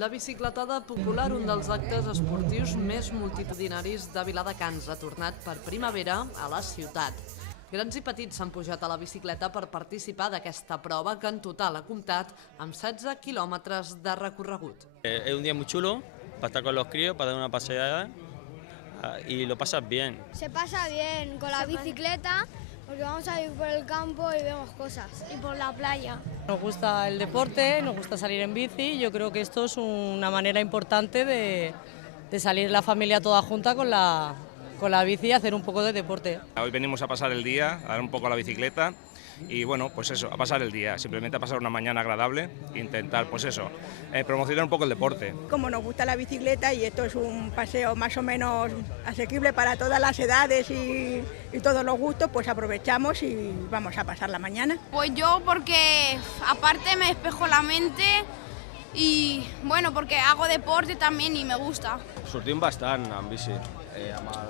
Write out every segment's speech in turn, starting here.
La bicicletada popular, un dels actes esportius més multitudinaris de Viladecans, ha tornat per primavera a la ciutat. Grans i petits s'han pujat a la bicicleta per participar d'aquesta prova que en total ha comptat amb 16 quilòmetres de recorregut. Es un día muy chulo para estar con los críos, para dar una paseada y lo pasas bien. Se pasa bien con la bicicleta porque vamos a ir por el campo y vemos cosas. Y por la playa. Nos gusta el deporte, nos gusta salir en bici. Yo creo que esto es una manera importante de salir la familia toda junta con la bici y hacer un poco de deporte. Hoy venimos a pasar el día, a dar un poco a la bicicleta y bueno, pues eso, a pasar el día, simplemente a pasar una mañana agradable, intentar pues eso, promocionar un poco el deporte. Como nos gusta la bicicleta y esto es un paseo más o menos asequible para todas las edades y todos los gustos, pues aprovechamos y vamos a pasar la mañana. Pues yo porque aparte me despejo la mente y bueno, porque hago deporte también y me gusta. Sortim bastant amb bici.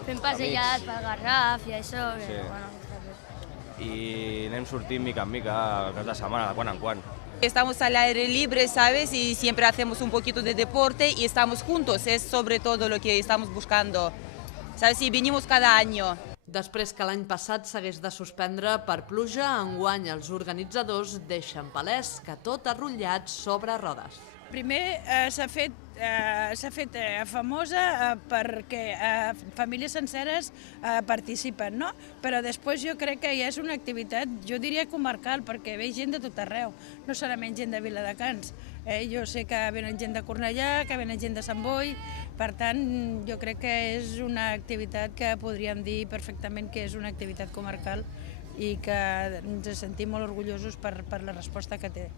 Fem passejades pel Garraf i això. Sí. Bueno, I anem sortint mica en mica, cada setmana, de quan en quan. Estamos al aire libre, ¿sabes? Y siempre hacemos un poquito de deporte y estamos juntos, es sobre todo lo que estamos buscando, ¿sabes? Y venimos cada año. Després que l'any passat s'hagués de suspendre per pluja, enguany els organitzadors deixen palès que tot ha rotllat sobre rodes. Primer s'ha fet famosa perquè famílies senceres participen, no? Però després jo crec que ja és una activitat, jo diria comarcal, perquè ve gent de tot arreu, no solament gent de Viladecans. Jo sé que venen gent de Cornellà, que venen gent de Sant Boi, per tant jo crec que és una activitat que podríem dir perfectament que és una activitat comarcal i que ens sentim molt orgullosos per la resposta que té.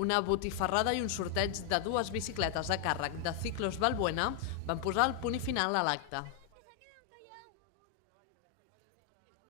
Una botifarrada i un sorteig de 2 bicicletes a càrrec de Ciclos Balbuena van posar el punt i final a l'acte.